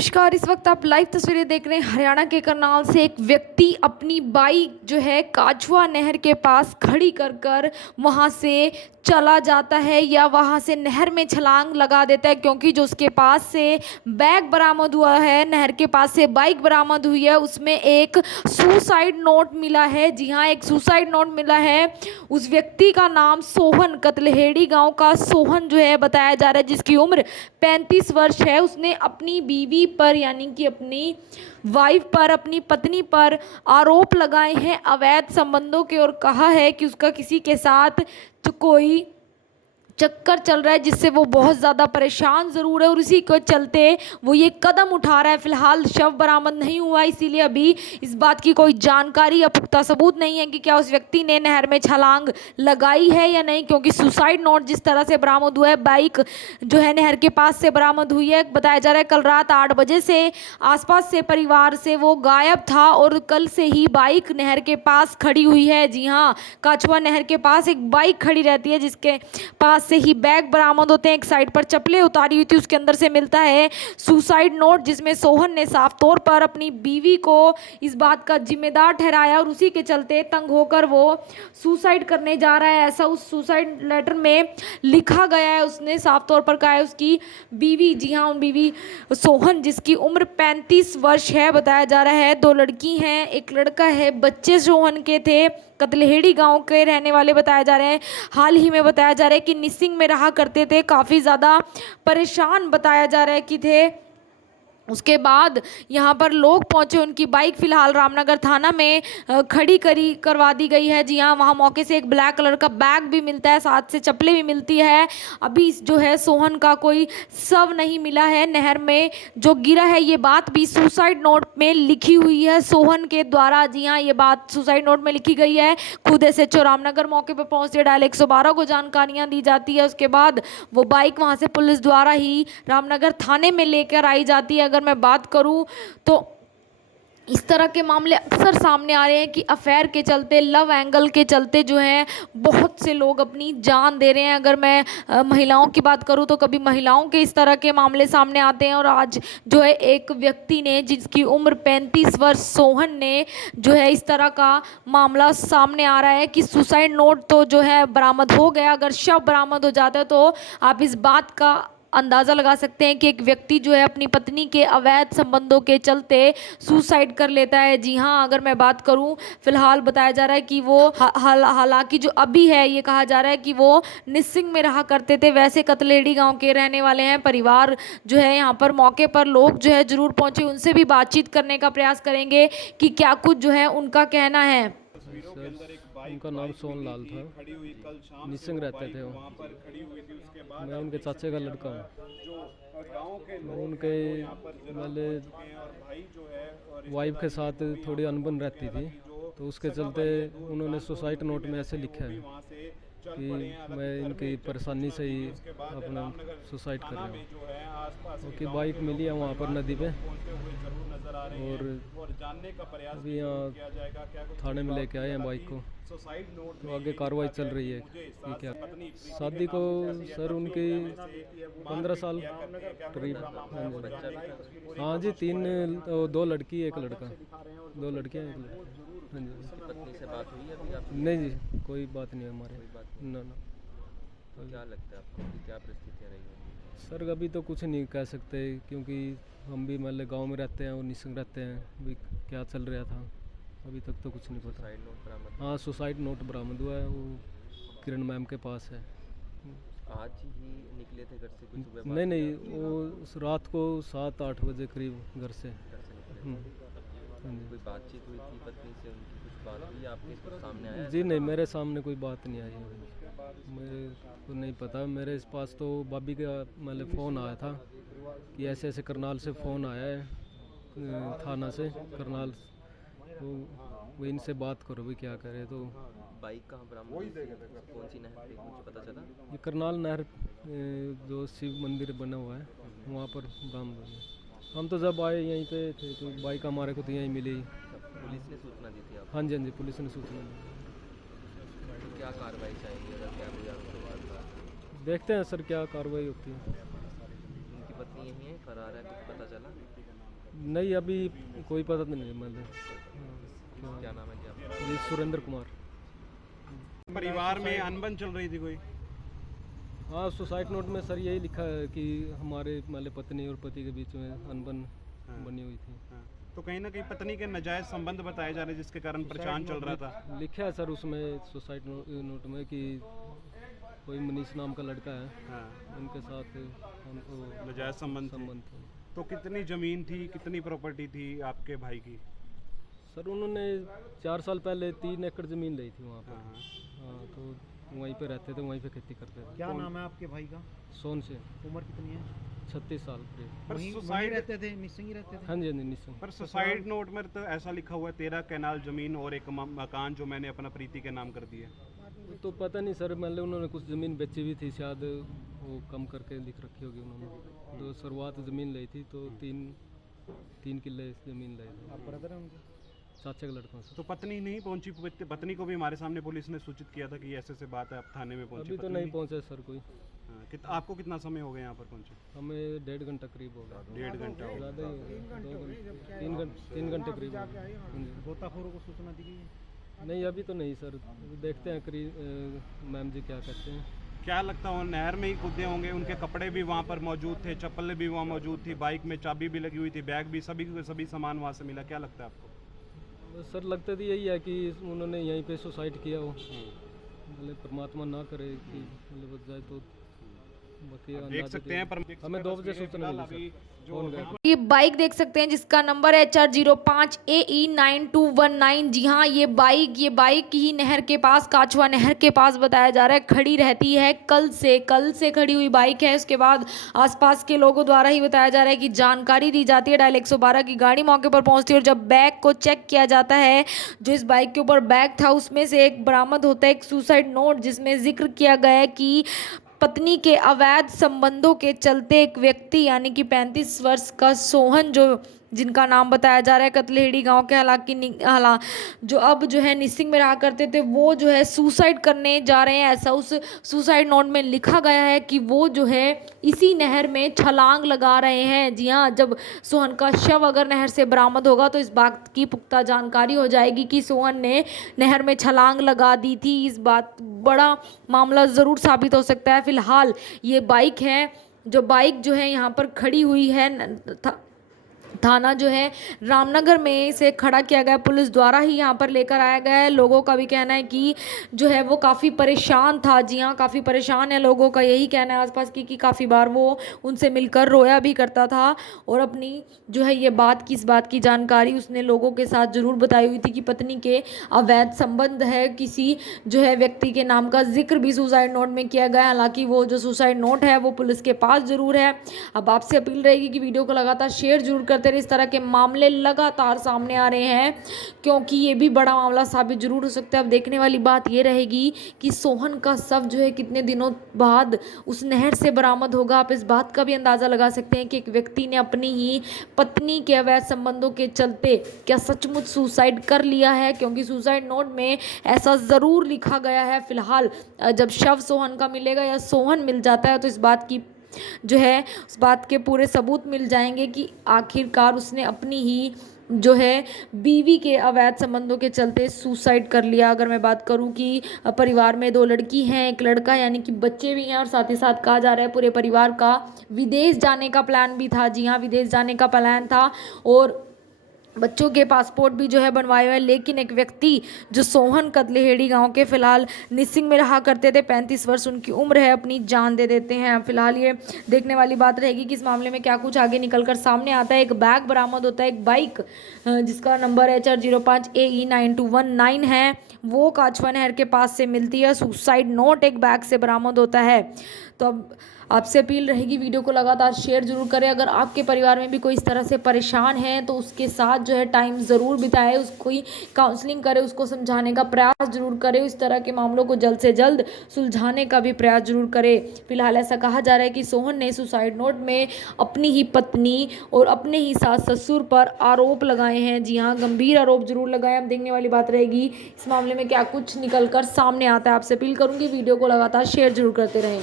नमस्कार। इस वक्त आप लाइव तस्वीरें देख रहे हैं हरियाणा के करनाल से। एक व्यक्ति अपनी बाइक जो है काछुआ नहर के पास खड़ी कर कर वहां से चला जाता है या वहां से नहर में छलांग लगा देता है, क्योंकि जो उसके पास से बैग बरामद हुआ है, नहर के पास से बाइक बरामद हुई है, उसमें एक सुसाइड नोट मिला है। जी हाँ, एक सुसाइड नोट मिला है। उस व्यक्ति का नाम सोहन, कतलहेड़ी गांव का सोहन जो है बताया जा रहा है, जिसकी उम्र 35 वर्ष है। उसने अपनी बीवी पर यानी कि अपनी वाइफ पर, अपनी पत्नी पर आरोप लगाए हैं अवैध संबंधों के, और कहा है कि उसका किसी के साथ तो कोई चक्कर चल रहा है जिससे वो बहुत ज़्यादा परेशान ज़रूर है, और इसी के चलते वो ये कदम उठा रहा है। फिलहाल शव बरामद नहीं हुआ, इसीलिए अभी इस बात की कोई जानकारी या पुख्ता सबूत नहीं है कि क्या उस व्यक्ति ने नहर में छलांग लगाई है या नहीं, क्योंकि सुसाइड नोट जिस तरह से बरामद हुआ है, बाइक जो है नहर के पास से बरामद हुई है। बताया जा रहा है कल रात 8 बजे से आसपास से परिवार से वो गायब था, और कल से ही बाइक नहर के पास खड़ी हुई है। जी हाँ, काछुआ नहर के पास एक बाइक खड़ी रहती है जिसके पास से ही बैग बरामद होते हैं। एक साइड पर चप्पलें उतारी हुई थी, उसके अंदर से मिलता है सुसाइड नोट, जिसमें सोहन ने साफ तौर पर अपनी बीवी को इस बात का जिम्मेदार ठहराया, और उसी के चलते तंग होकर वो सुसाइड करने जा रहा है, ऐसा उस सुसाइड लेटर में लिखा गया है। उसने साफ तौर पर कहा है उसकी बीवी, जी हाँ, बीवी सोहन, जिसकी उम्र 35 वर्ष है बताया जा रहा है। 2 लड़की हैं, एक लड़का है। बच्चे सोहन के थे, कतलहेड़ी गांव के रहने वाले बताया जा रहे हैं। हाल ही में बताया जा रहा है कि निसिंग में रहा करते थे, काफ़ी ज़्यादा परेशान बताया जा रहा है कि थे। उसके बाद यहाँ पर लोग पहुँचे, उनकी बाइक फिलहाल रामनगर थाना में खड़ी करवा दी गई है। जी हाँ, वहाँ मौके से एक ब्लैक कलर का बैग भी मिलता है, साथ से चप्पलें भी मिलती है। अभी जो है सोहन का कोई शव नहीं मिला है, नहर में जो गिरा है, ये बात भी सुसाइड नोट में लिखी हुई है सोहन के द्वारा। जी हाँ, ये बात सुसाइड नोट में लिखी गई है। खुद एसएचओ रामनगर मौके पर पहुँचते डायल 112 को जानकारियाँ दी जाती है। उसके बाद वो बाइक वहाँ से पुलिस द्वारा ही रामनगर थाने में लेकर आई जाती है। अगर मैं बात करूं तो इस तरह के मामले अक्सर सामने आ रहे हैं कि अफेयर के चलते, लव एंगल के चलते जो है बहुत से लोग अपनी जान दे रहे हैं। अगर मैं महिलाओं की बात करूं तो कभी महिलाओं के इस तरह के मामले सामने आते हैं, और आज जो है एक व्यक्ति ने, जिसकी उम्र 35 वर्ष, सोहन ने जो है इस तरह का मामला सामने आ रहा है कि सुसाइड नोट तो जो है बरामद हो गया। अगर शव बरामद हो जाता है तो आप इस बात का अंदाज़ा लगा सकते हैं कि एक व्यक्ति जो है अपनी पत्नी के अवैध संबंधों के चलते सुसाइड कर लेता है। जी हाँ, अगर मैं बात करूं, फिलहाल बताया जा रहा है कि वो हालांकि जो अभी है, ये कहा जा रहा है कि वो निसिंग में रहा करते थे, वैसे कतलेड़ी गांव के रहने वाले हैं। परिवार जो है यहाँ पर मौके पर लोग जो है जरूर पहुँचे, उनसे भी बातचीत करने का प्रयास करेंगे कि क्या कुछ जो है उनका कहना है। उनका नाम सोनलाल था, निसिंग रहते थे वो। मैं उनके चाचे का लड़का हूँ। उनके पहले वाइफ के साथ थोड़ी अनबन रहती थी, तो उसके चलते उन्होंने सुसाइड नोट में ऐसे लिखा है कि मैं इनकी परेशानी से ही अपना सुसाइड कर रहा हूँ। क्योंकि बाइक मिली है वहाँ पर नदी पे, और अभी यहाँ थाने में लेके आए हैं बाइक को, तो आगे कार्रवाई चल रही है कि क्या। शादी को सर उनकी 15 साल करीब। हाँ जी, 2 लड़की 1 लड़का, 2 लड़कियाँ 1 लड़का। हाँ जी। पत्नी से बात हुई है अभी आपकी? नहीं जी, कोई बात नहीं हमारे। ना। तो क्या लगता है आपको कि क्या परिस्थितियाँ रही होंगी? सर अभी तो कुछ नहीं कह सकते, क्योंकि हम भी मतलब गांव में रहते हैं और निसिंग रहते हैं, अभी क्या चल रहा था अभी तक तो कुछ नहीं पता। सुसाइड नोट बरामद? हाँ, सुसाइड नोट बरामद हुआ है, वो किरण मैम के पास है। आज ही निकले थे घर से कुछ सुबह? नहीं, वो रात को 7-8 बजे करीब घर से। घर से निकले थे। कोई बातचीत हुई थी पत्नी से, उनकी कुछ बात हुई आपके कुछ सामने आया? जी नहीं, मेरे सामने कोई बात नहीं आई, मेरे को नहीं पता। मेरे इस पास तो भाभी का मतलब फ़ोन आया था कि ऐसे ऐसे करनाल से फ़ोन आया है थाना से करनाल, तो वो इनसे बात करो भी क्या करे। तो बाइक कहाँ बरामद हुई थी? कौन सी नहर पे कुछ पता चला? ये करनाल नहर जो शिव मंदिर बना हुआ है वहाँ पर बरामद हुई है। हम तो जब आए यहीं पे थे, तो बाइक हमारे को तो यहीं मिली। पुलिस ने सूचना दी थी आपको? हाँ जी, पुलिस ने सूचना दी। तो क्या कार्रवाई चाहिए अगर क्या कोई आपको देखते हैं सर क्या कार्रवाई होती है। उनकी पत्नी यहीं है, फरार है, कुछ पता चला? नहीं अभी कोई पता तो नहीं मतलब। क्या नाम है जी आपका? जी सुरेंद्र कुमार। परिवार में अनबन चल रही थी कोई? हाँ सुसाइड नोट में सर यही लिखा है कि हमारे मतलब पत्नी और पति के बीच में अनबन बनी हुई थी। हाँ। तो कहीं ना कहीं पत्नी के नाजायज संबंध बताए जा रहे जिसके कारण परेशान चल रहा था। लिखा है सर उसमें सुसाइड नोट में कि कोई मनीष नाम का लड़का है, हाँ। उनके साथ हमको नाजायज संबंध थे। संबंध थे। तो कितनी जमीन थी, कितनी प्रॉपर्टी थी आपके भाई की? सर उन्होंने 4 साल पहले 3 एकड़ ज़मीन ली थी वहाँ पर। हाँ। हाँ तो वहीं पे रहते थे, वहीं पे खेती करते थे। क्या नाम है आपके भाई का? सोन से उम्र कितनी है? 36 साल करीब। पर वहीं सुसाइड रहते थे, निस्सिंग ही रहते थे? हाँ जी हाँ जी निश्चय। पर सुसाइड नोट में तो ऐसा लिखा हुआ है 13 कैनाल जमीन और एक मकान जो मैंने अपना प्रीति के नाम कर दिया। तो पता नहीं सर, मतलब उन्होंने कुछ ज़मीन बेची भी थी शायद, वो कम करके लिख रखी होगी उन्होंने। तो शुरुआत ज़मीन ली थी तो 3 किले ज़मीन ली थी। आप ब्रदर हैं उनके? चाचा के लड़कों से। तो पत्नी नहीं पहुंची? पत्नी को भी हमारे सामने पुलिस ने सूचित किया था कि ऐसे बात है, आप थाने में पहुंचे? अभी तो पत्नी नहीं पहुंचा सर कोई। हाँ, आपको कितना समय हो गया यहाँ पर पहुंचे? हमें 1.5 घंटा करीब हो गया। 1.5 घंटा हो गया। ज़्यादा ही 2 घंटे 3 घंटे करीब हो गए। हाँ जी। गोताखोरों को सूचना दी गई है? नहीं अभी तो नहीं सर, देखते हैं करीब मैम जी क्या कहते हैं। क्या लगता है वो नहर में ही कूदे होंगे? उनके कपड़े भी वहाँ पर मौजूद थे, चप्पलें भी वहाँ मौजूद थी, बाइक में चाबी भी लगी हुई थी, बैग भी, सभी सामान वहाँ से मिला। क्या लगता है आपको? बस सर लगता तो यही है कि उन्होंने यहीं पे सुसाइड किया हो, मतलब परमात्मा ना करे कि मतलब बच जाए। तो बाकी देख अंदाजा सकते हैं पर हमें 2 बजे सूचना मिली सर। फोन गया। ये बाइक देख सकते हैं जिसका नंबर है HR05AE9219। जी हाँ ये बाइक ही नहर के पास, काछवा नहर के पास बताया जा रहा है खड़ी रहती है। कल से खड़ी हुई बाइक है। उसके बाद आसपास के लोगों द्वारा ही बताया जा रहा है कि जानकारी दी जाती है। डायल 112 की गाड़ी मौके पर पहुंचती है और जब बैग को चेक किया जाता है, जो इस बाइक के ऊपर बैग था उसमें से एक बरामद होता है एक सुसाइड नोट, जिसमें जिक्र किया गया है कि पत्नी के अवैध संबंधों के चलते एक व्यक्ति यानी कि 35 वर्ष का सोहन, जो जिनका नाम बताया जा रहा है कतलेहड़ी गांव के, जो अब जो है निसिंग में रहा करते थे, वो जो है सुसाइड करने जा रहे हैं। ऐसा उस सुसाइड नोट में लिखा गया है कि वो जो है इसी नहर में छलांग लगा रहे हैं। जी हाँ, जब सोहन का शव अगर नहर से बरामद होगा तो इस बात की पुख्ता जानकारी हो जाएगी कि सोहन ने नहर में छलांग लगा दी थी। इस बात बड़ा मामला ज़रूर साबित हो सकता है। फिलहाल ये बाइक है, जो बाइक जो है यहाँ पर खड़ी हुई है, थाना जो है रामनगर में इसे खड़ा किया गया, पुलिस द्वारा ही यहाँ पर लेकर आया गया है। लोगों का भी कहना है कि जो है वो काफ़ी परेशान था। जी हाँ, काफ़ी परेशान है, लोगों का यही कहना है आसपास की कि काफ़ी बार वो उनसे मिलकर रोया भी करता था और अपनी जो है ये इस बात की जानकारी उसने लोगों के साथ ज़रूर बताई हुई थी कि पत्नी के अवैध संबंध है। किसी जो है व्यक्ति के नाम का जिक्र भी सुसाइड नोट में किया गया। हालांकि वो जो सुसाइड नोट है वो पुलिस के पास ज़रूर है। अब आपसे अपील रहेगी कि वीडियो को लगातार शेयर जरूर करते रहे। इस तरह के मामले लगातार सामने आ रहे हैं क्योंकि ये भी बड़ा मामला साबित जरूर हो सकता है। अब देखने वाली बात ये रहेगी कि सोहन का शव जो है कितने दिनों बाद उस नहर से बरामद होगा। आप इस बात का भी अंदाज़ा लगा सकते हैं कि एक व्यक्ति ने अपनी ही पत्नी के अवैध संबंधों के चलते क्या सचमुच सुसाइड कर लिया है, क्योंकि सुसाइड नोट में ऐसा ज़रूर लिखा गया है। फिलहाल जब शव सोहन का मिलेगा या सोहन मिल जाता है तो इस बात की जो है उस बात के पूरे सबूत मिल जाएंगे कि आखिरकार उसने अपनी ही जो है बीवी के अवैध संबंधों के चलते सुसाइड कर लिया। अगर मैं बात करूं कि परिवार में 2 लड़की हैं, 1 लड़का, यानी कि बच्चे भी हैं और साथ ही साथ कहा जा रहा है पूरे परिवार का विदेश जाने का प्लान भी था। जी हाँ, विदेश जाने का प्लान था और बच्चों के पासपोर्ट भी जो है बनवाए हुए हैं। लेकिन एक व्यक्ति जो सोहन कतलेहेड़ी गांव के फिलहाल निसिंग में रहा करते थे, 35 वर्ष उनकी उम्र है, अपनी जान दे देते हैं। फिलहाल ये देखने वाली बात रहेगी कि इस मामले में क्या कुछ आगे निकलकर सामने आता है। एक बैग बरामद होता है, एक बाइक जिसका नंबर HR05AE9219 है, वो काछवा नहर के पास से मिलती है। सुसाइड नोट एक बैग से बरामद होता है। तो अब आपसे अपील रहेगी वीडियो को लगातार शेयर जरूर करें। अगर आपके परिवार में भी कोई इस तरह से परेशान है तो उसके साथ जो है टाइम ज़रूर बिताए, उसको काउंसलिंग करे, उसको समझाने का प्रयास जरूर करे, इस तरह के मामलों को जल्द से जल्द सुलझाने का भी प्रयास जरूर करे। फिलहाल ऐसा कहा जा रहा है कि सोहन ने सुसाइड नोट में अपनी ही पत्नी और अपने ही सास ससुर पर आरोप लगाए हैं। जी हाँ, गंभीर आरोप जरूर लगाए। अब देखने वाली बात रहेगी इस मामले में क्या कुछ निकल कर सामने आता है। आपसे अपील करूँगी वीडियो को लगातार शेयर जरूर करते रहें।